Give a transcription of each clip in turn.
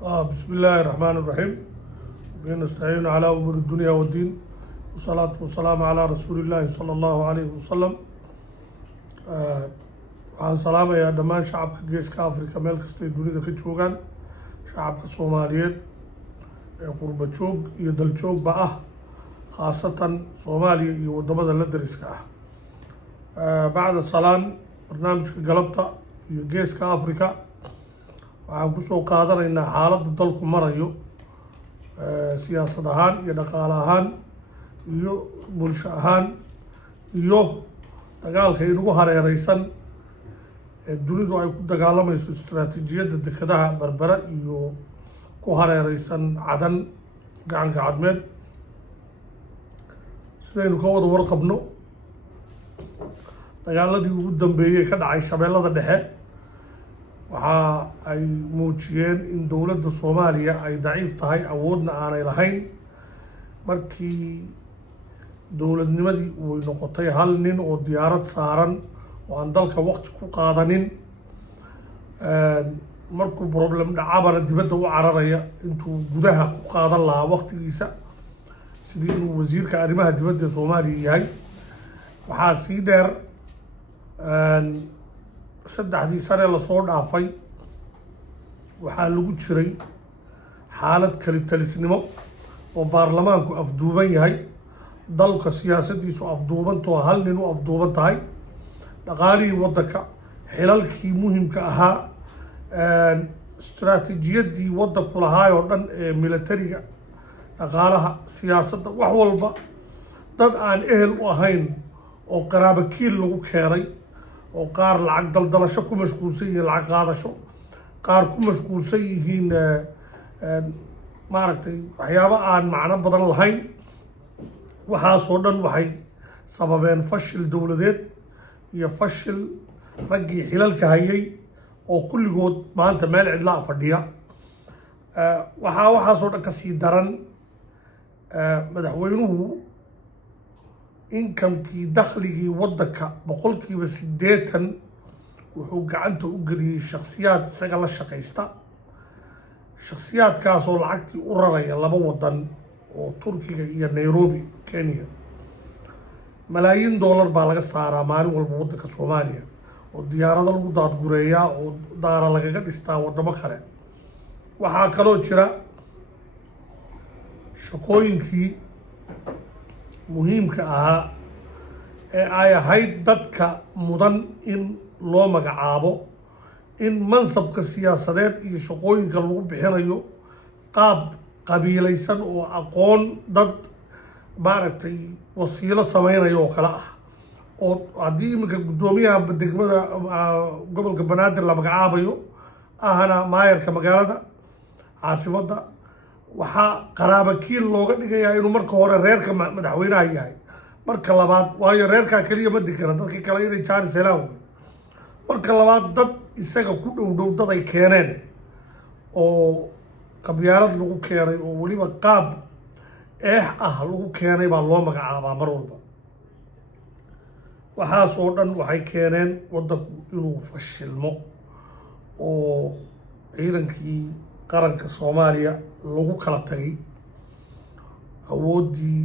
بسم الله الرحمن الرحيم. بنستعين على أمور الدنيا والدين والصلاة والسلام على رسول الله صلى الله عليه وسلم. waxaan salaamayaa dhammaan shacabka geeska Afrika meel kasta ee dunida ka joogaan, shacabka Soomaaliyeed ee qurba joog iyo dal joogba ah, khaasatan Soomaaliya iyo wadamada la dariska ah. bacda salaan barnaamijka galabta iyo geeska Afrika waxaan ku soo qaadanaynaa xaaladda dalku marayo siyaasad ahaan iyo dhaqaale ahaan iyo bulsho ahaan iyo dagaalka inagu hareeraysan ee dunidu ay ku dagaalamayso istiraatiijiyadda dekedaha Berbera iyo ku hareeraysan Cadan gacanka cadmeed. sidaynu ka wada warqabno dagaaladii ugu dambeeyay ka dhacay Shabeellada Dhexe waxa ay muujiyeen in dowladda Soomaaliya ay daciif tahay, awoodna aanay lahayn. markii dowladnimadii uu noqotay hal nin oo diyaarad saaran oo aan dalka waqti ku qaadanin, markuu problem dhacabana dibadda u cararaya intuu gudaha ku qaadan lahaa waqtigiisa sidii inuu wasiirka arrimaha dibadda Soomaaliya yahay. waxaa sii dheer saddexdii sane lasoo dhaafay waxaa lagu jiray xaalad kali talisnimo oo baarlamaanku afduuban yahay, dalka siyaasaddiisu afduubantoo hal nin u afduuban tahay, dhaqaalihii waddanka, xilalkii muhimka ahaa, istiraatiijiyaddii waddanku lahaay oo dhan ee militariga, dhaqaalaha, siyaasadda, wax walba dad aan ehel u ahayn oo qaraabakiil lagu keenay, oo qaar lacag daldalasho ku mashquulsan yihiin, lacag qaadasho, qaar ku mashquulsan yihiin maaragtay waxyaabo aan macno badan lahayn. waxaasoo dhan waxay sababeen fashil dowladeed iyo fashil raggii xilalka hayay oo kulligood maanta meel cidlaa fadhiya. waxaasoo dhan kasii daran madaxweynuhu inkamkii dakhligii waddanka 80% wuxuu gacanta u geliyey shakhsiyaad isaga la shaqaysta, shakhsiyaadkaasoo lacagtii u raraya 2 wadan oo Turkiga iyo Nairobi Kenya. malaayiin dollar baa laga saaraa maalin walba waddanka Soomaaliya oo diyaarado lagu daadgureeyaa oo daara lagaga dhistaa wadamo kale. waxaa kaloo jira shaqooyinkii muhiimka ahaa ee ay ahayd dadka mudan in loo magacaabo, in mansabka siyaasadeed iyo shaqooyinka lagu bixinayo qaab qabiilaysan oo aqoon dad maaragtay wasiilo samaynayo oo kale ah. oo haddii iminka guddoomiyaha degmada gobolka Banaadir la magacaabayo ahna maayarka magaalada caasimadda, waxaa qaraabakiil looga dhigayaa inuu marka hore reerka madaxweynaha yahay, marka labaad waayo reerkaa keliya ma dikana dadkii kale inay jaaris helaan, marka labaad dad isaga ku dhow dad ay keeneen oo qabyaalad lagu keenay oo weliba qaab eex ah lagu keenay baa loo magacaabaa mar walba. waxaasoo dhan waxay keeneen waddanku inuu fashilmo oo ciidankii qaranka Soomaaliya lagu kala tagay, awooddii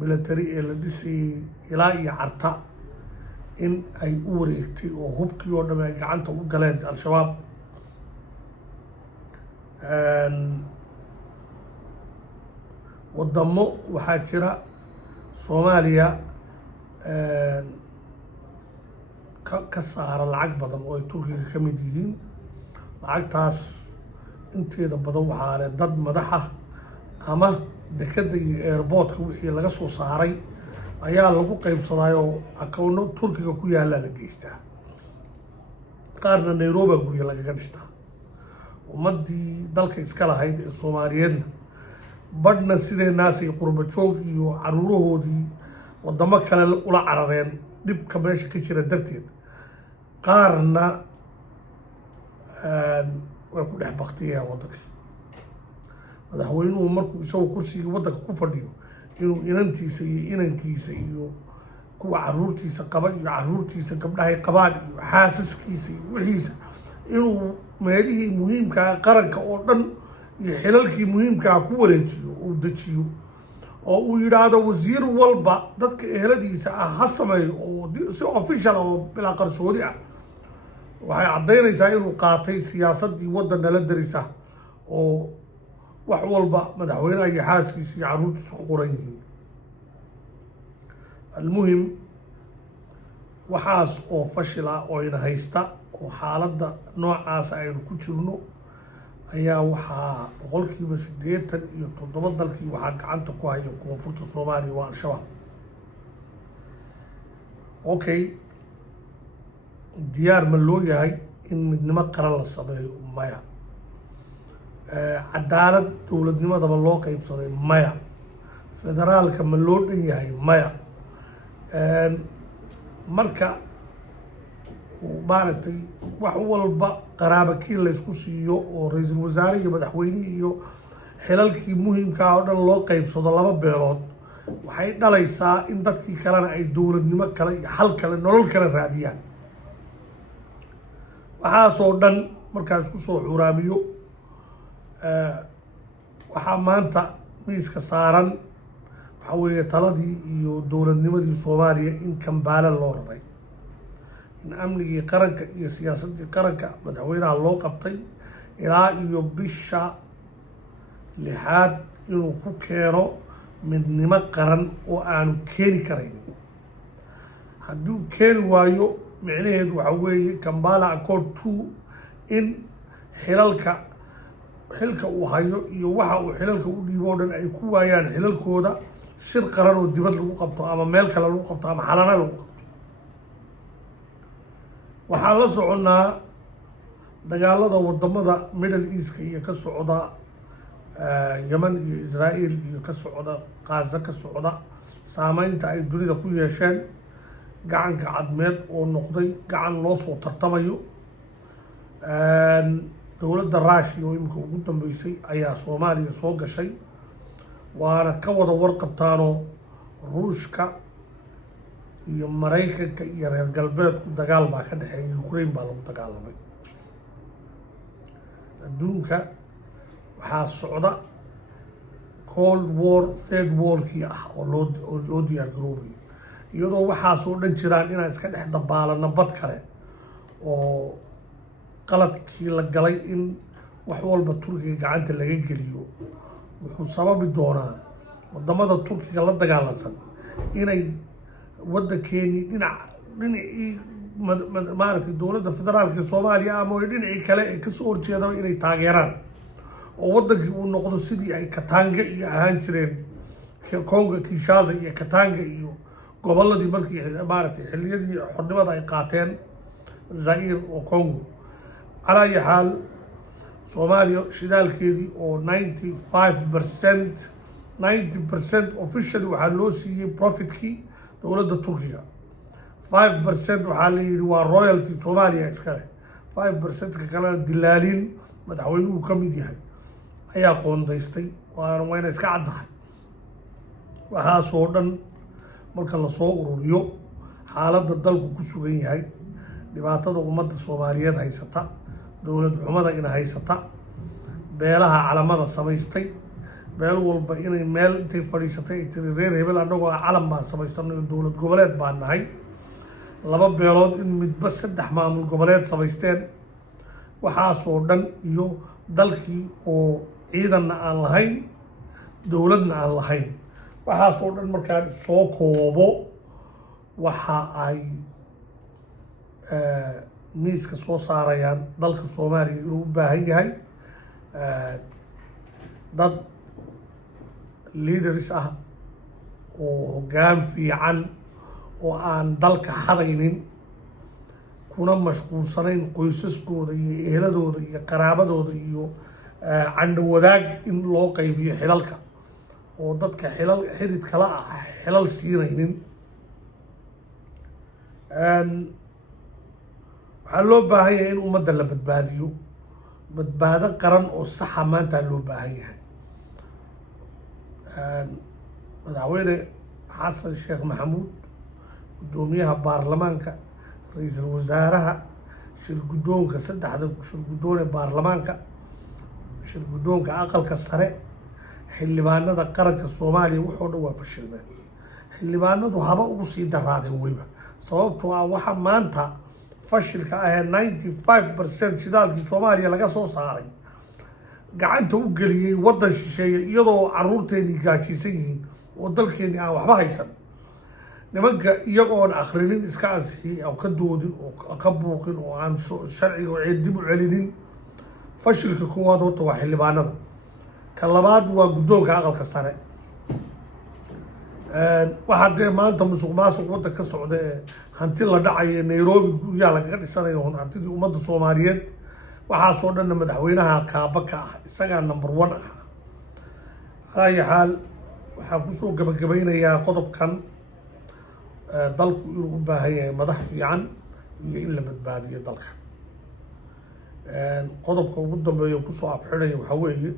military ee la dhisayay ilaa iyo Carta in ay u wareegtay oo hubkii oo dhan ay gacanta u galeen al-shabaab. wadamo waxaa jira Soomaaliya ka saara lacag badan oo ay Turkiga ka mid yihiin. lacagtaas inteeda badan waxaa leh dad madaxa ama dekeda iyo airportka wixii laga soo saaray ayaa lagu qaybsaday oo akoono Turkiga ku yaala la geystaa, qaarna Nairobi guriga lagaga dhistaa. ummadii dalka iska lahayd ee Soomaaliyeedna badhna sideenaas ay qurba joog iyo caruurahoodii wadamo kale ula carareen dhibka meesha ka jira darteed, qaarna way ku dhex baktiyeen waddankii. madaxweynuhu markuu isagoo kursigii waddanka ku fadhiyo inuu inantiisa iyo inankiisa iyo kuwa caruurtiisa qaba iyo caruurtiisa gabdhahay qabaan iyo xaasaskiisa iyo wixiisa inuu meelihii muhiimkaa qaranka oo dhan iyo xilalkii muhiimkaa ku wareejiyo uu dejiyo oo uu yidhaahdo wasiir walba dadka eheladiisa ah ha sameeyo oo si official oo bilaa qarsoodi ah, waxay caddaynaysaa inuu qaatay siyaasaddii waddan nala darisa oo wax walba madaxweynaha iyo xaaskiisa iyo carruurtiisa ku qoran yihiin. almuhim waxaas oo fashil ah oo ina haysta oo xaaladda noocaas aynu ku jirno ayaa waxaa 87% dalkii waxaa gacanta ku haya koonfurta Soomaaliya waa al-shabaab. okay, diyaar ma loo yahay in midnimo qaran la sameeyo? maya. cadaalad dowladnimadaba loo qaybsaday? maya. federaalka ma loo dhan yahay? maya. marka maaragtay wax walba qaraabakiin laysku siiyo oo ra-iisul wasaare iyo madaxweynihii iyo xilalkii muhiimkaa oo dhan loo qaybsado 2 beelood, waxay dhalaysaa in dadkii kalena ay dowladnimo kale iyo xal kale nolol kale raadiyaan. waxaasoo dhan markaan isku soo xuraamiyo waxaa maanta miiska saaran waxaa weeye taladii iyo dowladnimadii Soomaaliya in Kambaala loo raray, in amnigii qaranka iyo siyaasaddii qaranka madaxweynaha loo qabtay ilaa iyo bisha 6 inuu ku keeno midnimo qaran oo aanu keeni karayn. hadduu keeni waayo micnaheedu waxa weeye Kampala Accord 2 in xilka uu hayo iyo waxa uu xilalka u dhiibo oo dhan ay ku waayaan xilalkooda shir qaran oo dibad lagu qabto ama meel kale lagu qabto ama xalana lagu qabto. waxaan la soconnaa dagaalada wadamada Middle East iyo ka socda Yemen iyo Israel iyo ka socda Gaza ka socda saameynta ay dunida ku yeesheen, gacanka cadmeed oo noqday gacan loo soo tartamayo. dowladda Russia oo imika ugu dambeysay ayaa Soomaaliya soo gashay, waana ka wada warqabtaanoo Ruushka iyo Maraykanka iyo reer galbeedku dagaal baa ka dhexeeya, Ukraine baa lagu dagaalamay. adduunka waxaa socda Cold War, Third War-kii ah oo loo diyaar garoobayo, iyadoo waxaasoo dhan jiraan inaan iska dhex dabaalano bad kale oo qaladkii la galay in wax walba Turkiga gacanta laga geliyo wuxuu sababi doonaa wadamada Turkiga la dagaalansan inay waddankeennii dhinacii maaragtay dowladda federaalka Soomaaliya ama dhinacii kale ee kasoo horjeedaba inay taageeraan oo waddankii uu noqdo sidii ay Katanga iyo ahaan jireen Kongo Kinshasa iyo Katanga iyo gobolladii markii maaragtay xilliyadii xornimada ay qaateen Zaire oo Congo. calaa ayi xaal Soomaaliya shidaalkeedii oo 90% officially waxaa loo siiyey profitkii dowladda Turkiga, 5% waxaa la yidhi waa royalty Soomaaliya iskale, 5% kalena dilaaliin madaxweynuhu ka mid yahay ayaa qoondaystay, wayna iska caddahay. waxaasoo dhan marka lasoo ururiyo xaaladda dalku ku sugan yahay, dhibaatada ummadda Soomaaliyeed haysata, dowlad xumada ina haysata, beelaha calamada samaystay, beel walba inay meel intay fadhiisatay ay tiri reer hebel annagoo calam baan samaysanay oo dowlad goboleed baan nahay, 2 beelood in midba 3 maamul goboleed samaysteen. waxaasoo dhan iyo dalkii oo ciidanna aan lahayn, dowladna aan lahayn, waxaasoo dhan markaan soo koobo waxa ay miiska soo saarayaan dalka Soomaaliya inuu u baahan yahay dad leaders ah oo hoggaan fiican oo aan dalka xadaynin, kuna mashquulsanayn qoysaskooda iyo eheladooda iyo qaraabadooda iyo candho wadaag in loo qaybiyo xilalka, oo dadka xidid kala ah xilal siinaynin. waxaa loo baahan yahay in ummadda la badbaadiyo, badbaado qaran oo saxa maanta loo baahan yahay. madaxweyne xasan sheekh maxamuud, gudoomiyaha baarlamaanka, ra-iisul wasaaraha, shirgudoonka saddexda shirgudoon ee baarlamaanka, shirgudoonka aqalka sare, xildhibaanada qaranka Soomaaliya wuxuu dhan waa fashilmeen. xildhibaanadu haba ugu sii daraadeen weliba, sababtoo ah waxa maanta fashilka ah 95% shidaalkii Soomaaliya laga soo saaray gacanta u geliyey waddan shisheeye iyadoo caruurteennii gaajaysan yihiin oo dalkeennii aan waxba haysan. nimanka iyagoon akhrinin iska ansixiyey oo ka doodin oo ka buuqin oo aan sharciga oo dib u celinin. fashilka koowaad horta waa xildhibaanada, ka labaad waa guddoonka aqalka sare. waxaa dee maanta musuq maasuq waddan ka socda ee hanti la dhacayo Nairobi guryaha lagaga dhisanayo hantidii ummadda Soomaaliyeed, waxaasoo dhanna madaxweynaha kaaba ka ah, isagaa number 1 ah. calaa ayi xaal waxaan kusoo gabagabaynayaa qodobkan dalku inuu u baahan yahay madax fiican iyo in la badbaadiyo dalka. qodobka ugu dambeeya kusoo afxidhaya waxaa weeye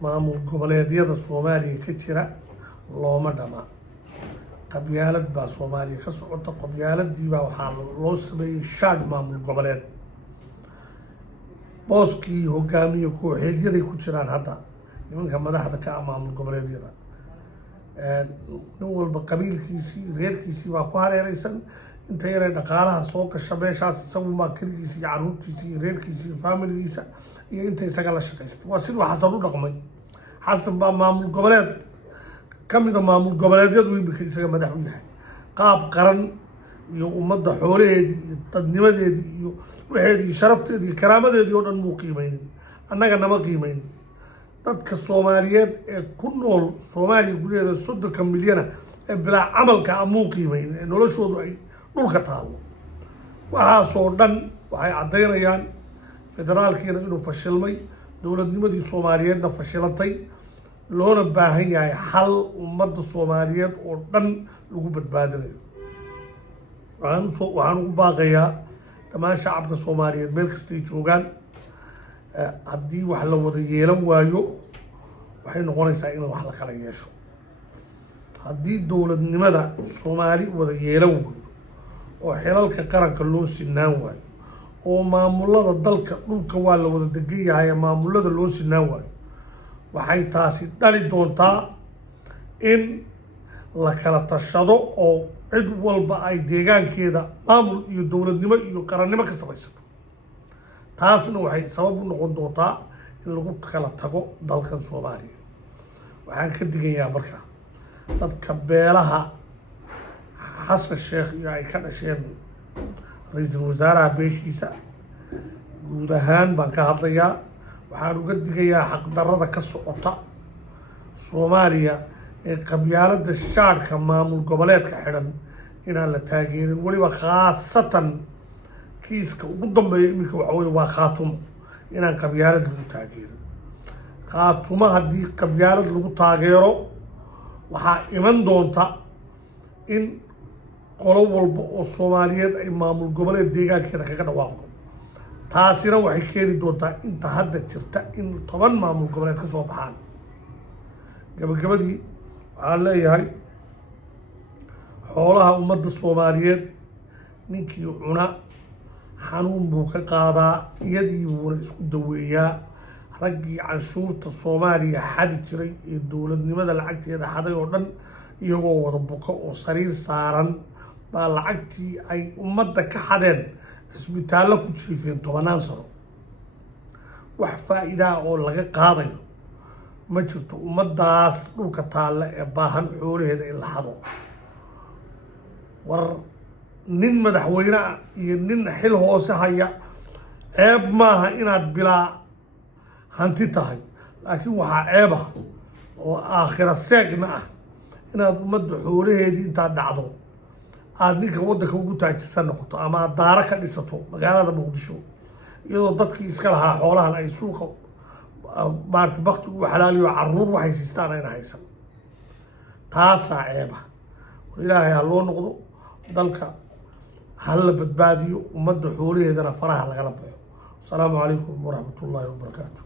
maamul goboleedyada Soomaaliya ka jira looma dhama. qabyaalad baa Soomaaliya ka socota, qabyaaladii baa waxaa loo sameeyey shaad maamul goboleed. booskii hogaamiye kooxeedyaday ku jiraan hadda nimanka madaxda ka ah maamul goboleedyada. nin walba qabiilkiisii reerkiisii baa ku hareeraysan. inta yaree dhaqaalaha soo gasha meeshaas isagu maa keligiisa iyo caruurtiisa iyo reerkiisa iyo faamiligiisa iyo inta isaga la shaqaysta. waa siduu xasan u dhaqmay. xasan baa maamul goboleed ka mida maamul goboleedyadu imika isaga madax u yahay. qaab qaran iyo ummadda xoolaheedii iyo dadnimadeedii iyo waxeedii iyo sharafteedii iyo karaamadeedii oo dhan muu qiimeynin. annaga nama qiimeynin. dadka Soomaaliyeed ee ku nool Soomaaliya gudaheeda 30 milyana ee bilaa camalka amuu qiimeynin, ee noloshoodu ay dhulka taalo. waxaasoo dhan waxay caddaynayaan federaalkiina inuu fashilmay, dowladnimadii Soomaaliyeedna fashilantay, loona baahan yahay xal ummadda Soomaaliyeed oo dhan lagu badbaadinayo. waxaan ugu baaqayaa dhammaan shacabka Soomaaliyeed meel kastay joogaan, haddii wax la wada yeelan waayo waxay noqonaysaa in wax la kala yeesho. haddii dowladnimada Soomaali wada yeelan waayo oo xilalka qaranka loo sinaan waayo oo maamulada dalka dhulka waa la wada degan yahay ee maamulada loo sinaan waayo, waxay taasi dhali doontaa in la kala tashado oo cid walba ay deegaankeeda maamul iyo dowladnimo iyo qarannimo ka samaysato. taasna waxay sabab u noqon doontaa in lagu kala tago dalkan Soomaaliya. waxaan ka digayaa marka dadka beelaha xasan sheekh iyo ay ka dhasheen ra-iisul wasaaraha beeshiisa guud ahaan baan ka hadlayaa. waxaan uga digayaa xaqdarrada ka socota Soomaaliya ee qabyaaladda shaadhka maamul goboleedka xidhan inaan la taageerin. weliba khaasatan kiiska ugu dambeeya iminka waxa weye waa khaatumo, inaan qabyaalad lagu taageerin. khaatumo haddii qabyaalad lagu taageero waxaa iman doonta in qolo walba oo Soomaaliyeed ay maamul goboleed deegaankeeda kaga dhawaaqdo. taasina waxay keeni doontaa inta hadda jirta in 10 maamul goboleed ka soo baxaan. gabagabadii waxaan leeyahay xoolaha ummadda Soomaaliyeed ninkii cuna xanuun buu ka qaadaa, iyadii buuna isku daweeyaa. raggii canshuurta Soomaaliya xadi jiray ee dowladnimada lacagteeda xaday oo dhan iyagoo wada buko oo sariir saaran baa lacagtii ay ummadda ka xadeen cisbitaallo ku jiifeen 10 sano. wax faa'iidaa oo laga qaadayo ma jirto. ummaddaas dhulka taalla ee baahan xoolaheeda in la xado. war nin madaxweyne ah iyo nin xil hoose haya ceeb maaha inaad bilaa hanti tahay, laakiin waxaa ceeb ah oo aakhira seegna ah inaad ummadda xoolaheedii intaad dhacdo aad ninka waddanka ugu taajirsan noqoto ama aad daaro ka dhisato magaalada Muqdisho iyadoo dadkii iska lahaa xoolahan ay suuqa maarta bakti ugu xalaaliyo caruur waxay siistaan ayna haysan. taasaa ceeb ah. war ilaahay ha loo noqdo, dalka ha la badbaadiyo, ummadda xoolaheedana faraha lagala baxo. asalaamu calaykum waraxmatullaahi wabarakaatu.